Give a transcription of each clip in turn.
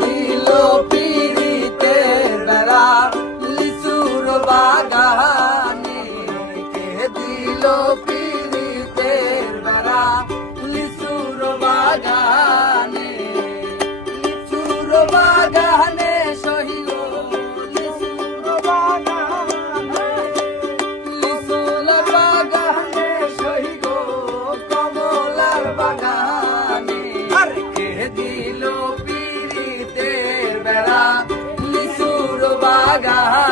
দিল পিড়িতে বেড়া লিচুর বাগানে। কে দিল পিড়িতে বেড়া লিচুর বাগানে। লিচুর বাগানে Gaga.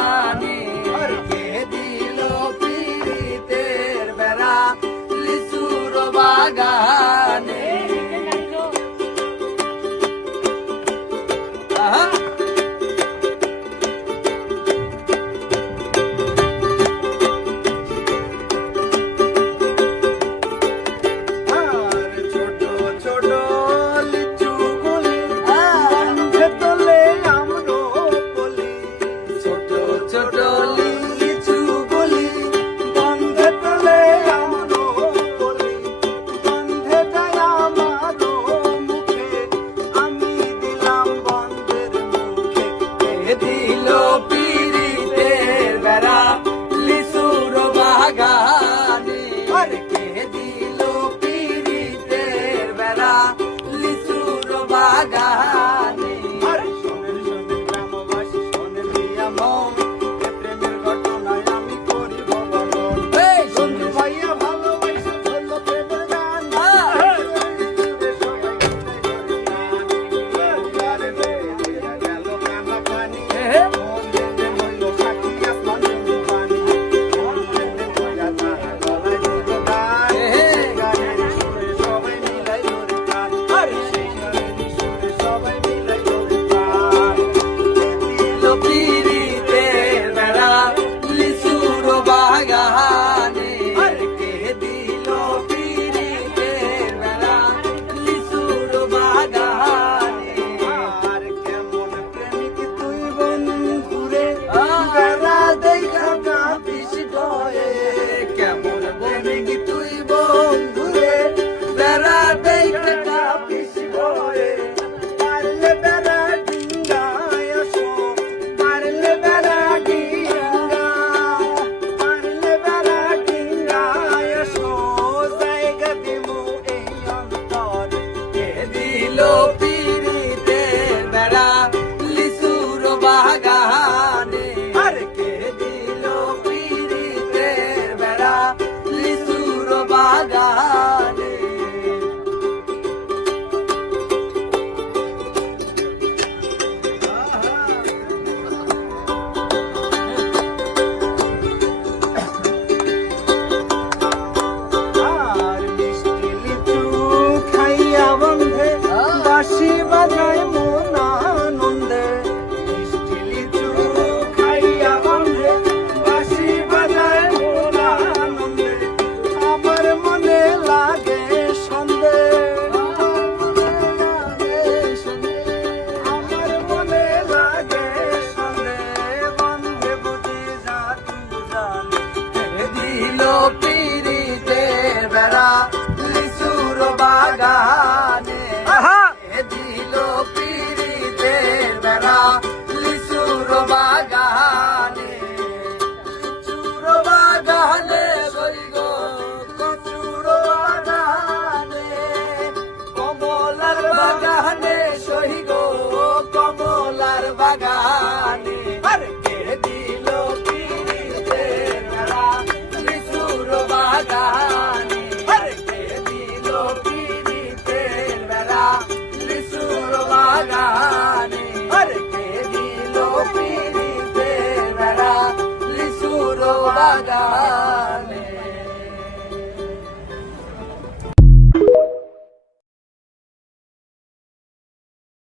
Oh.